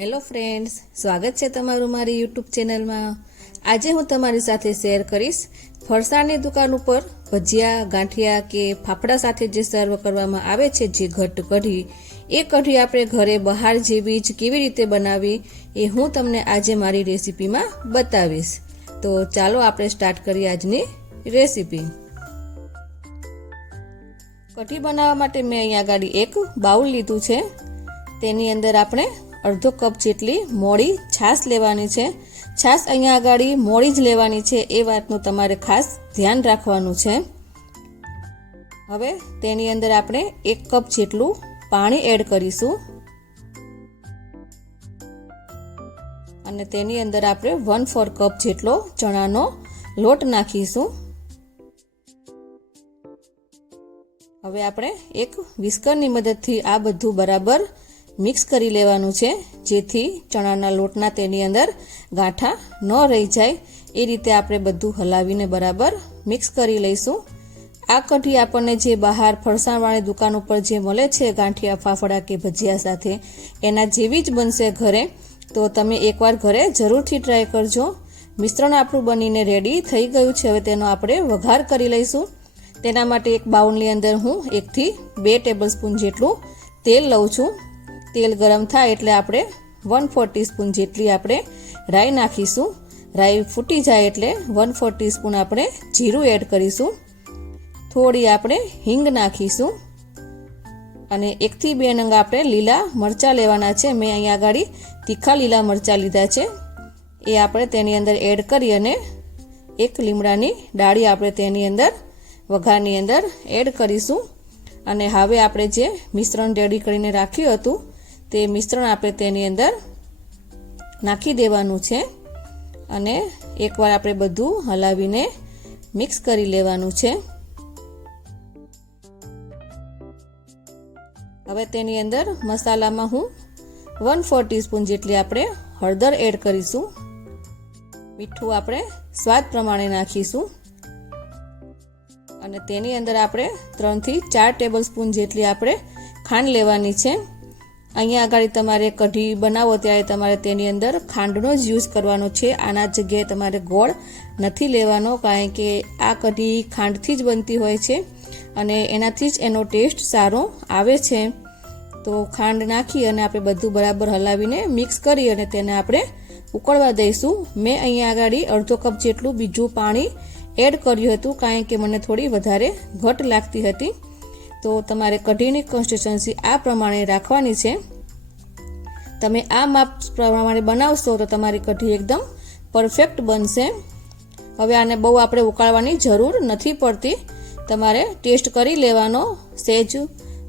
Hello friends, સ્વાગત છે તમારું મારી યુટ્યુબ ચેનલમાં. આજે હું તમારી સાથે શેર કરીશ ફરસાણની દુકાન ઉપર ભજીયા, ગાંઠિયા કે ફાફડા સાથે જે સર્વ કરવામાં આવે છે જે ઘટ કઢી, એ કઢી આપણે ઘરે બહાર જેવી જ કેવી રીતે બનાવી એ હું તમને આજે મારી રેસીપીમાં બતાવીશ. તો ચાલો આપણે સ્ટાર્ટ કરીએ આજની રેસીપી. કઢી બનાવવા માટે મેં અહીંયા આગળ એક બાઉલ લીધું છે. તેની અંદર આપણે અડધો કપ જેટલી મોળી છાશ લેવાની છે. છાશ અહીંયા આગળ મોળી જ લેવાની છે એ વાતનું તમારે ખાસ ધ્યાન રાખવાનું છે. હવે તેની અંદર આપણે એક કપ જેટલું પાણી એડ કરીશું. અને તેની અંદર આપણે વન ફોર કપ જેટલો ચણાનો લોટ નાખીશું. હવે આપણે એક વિસ્કરની મદદથી આ બધું બરાબર મિક્સ કરી લેવાનું છે, જેથી ચણાના લોટના તેની અંદર ગાંઠા ન રહી જાય. એ રીતે આપણે બધું હલાવીને બરાબર મિક્સ કરી લઈશું. આ કઢી આપણને જે બહાર ફરસાણવાળી દુકાન ઉપર જે મળે છે, ગાંઠિયા, ફાફડા કે ભજીયા સાથે, એના જેવી જ બનશે ઘરે. તો તમે એકવાર ઘરે જરૂરથી ટ્રાય કરજો. મિશ્રણ આપણું બનીને રેડી થઈ ગયું છે, હવે તેનો આપણે વઘાર કરી લઈશું. તેના માટે એક બાઉલની અંદર હું એકથી બે ટેબલ સ્પૂન જેટલું તેલ લઉં છું. તેલ ગરમ થાય એટલે આપણે વન ફોર ટીસ્પૂન જેટલી આપણે રાઈ નાખીશું. રાઈ ફૂટી જાય એટલે વન ફોર ટીસ્પૂન આપણે જીરું એડ કરીશું. થોડી આપણે હિંગ નાખીશું. અને એકથી બે નંગ આપણે લીલા મરચાં લેવાના છે. મેં અહીંયા આગળ તીખા લીલા મરચાં લીધા છે. એ આપણે તેની અંદર એડ કરી અને એક લીમડાની ડાળી આપણે તેની અંદર વઘારની અંદર એડ કરીશું. અને હવે આપણે જે મિશ્રણ રેડી કરીને રાખ્યું હતું તે મિશ્રણ આપણે તેની અંદર નાખી દેવાનું છે અને એકવાર આપણે બધું હલાવીને મિક્સ કરી લેવાનું છે. હવે તેની અંદર મસાલામાં હું વન ફોર ટીસ્પૂન જેટલી આપણે હળદર એડ કરીશું. મીઠું આપણે સ્વાદ પ્રમાણે નાખીશું. અને તેની અંદર આપણે ત્રણથી ચાર ટેબલ સ્પૂન જેટલી આપણે ખાંડ લેવાની છે. અહીંયા આગળ તમારે કઢી બનાવો ત્યારે તમારે તેની અંદર ખાંડનો જ યુઝ કરવાનો છે. આના જગ્યાએ તમારે ગોળ નથી લેવાનો કારણ કે આ કઢી ખાંડથી જ બનતી હોય છે અને એનાથી જ એનો ટેસ્ટ સારો આવે છે. તો ખાંડ નાખી અને આપણે બધું બરાબર હલાવીને મિક્સ કરી અને તેને આપણે ઉકળવા દઈશું. મેં અહીંયા આગળ અડધો કપ જેટલું બીજું પાણી એડ કર્યું હતું કારણ કે મને થોડી વધારે ઘટ લાગતી હતી. તો તમારે કઢીની કન્સિસ્ટન્સી આ પ્રમાણે રાખવાની છે. તમે આ માપ પ્રમાણે બનાવશો તો તમારી કઢી એકદમ પરફેક્ટ બનશે. હવે આને બહુ આપણે ઉકાળવાની જરૂર નથી પડતી. તમારે ટેસ્ટ કરી લેવાનો. સેજ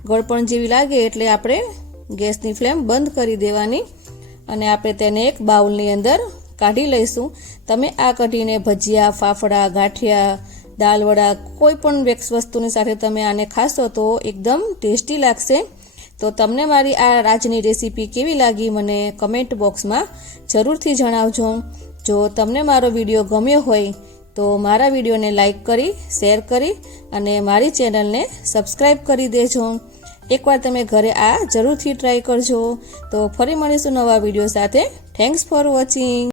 ગળપણ જેવી લાગે એટલે આપણે ગેસની ફ્લેમ બંધ કરી દેવાની અને આપણે તેને એક બાઉલની અંદર કાઢી લઈશું. તમે આ કઢીને ભજીયા, ફાફડા, ગાંઠિયા દાળ વડા કોઈ પણ વેક્સ વસ્તુની સાથે તમે આને ખાશો તો એકદમ ટેસ્ટી લાગશે. તો તમને મારી આ રાજની રેસીપી કેવી લાગી મને કમેન્ટ બોક્સમાં જરૂરથી જણાવજો. જો તમને મારો વીડિયો ગમ્યો હોય તો મારા વિડીયોને લાઈક કરી, શેર કરી અને મારી ચેનલને સબસ્ક્રાઈબ કરી દેજો. એકવાર તમે ઘરે આ જરૂરથી ટ્રાય કરજો. તો ફરી મળીશું નવા વીડિયો સાથે. Thanks for watching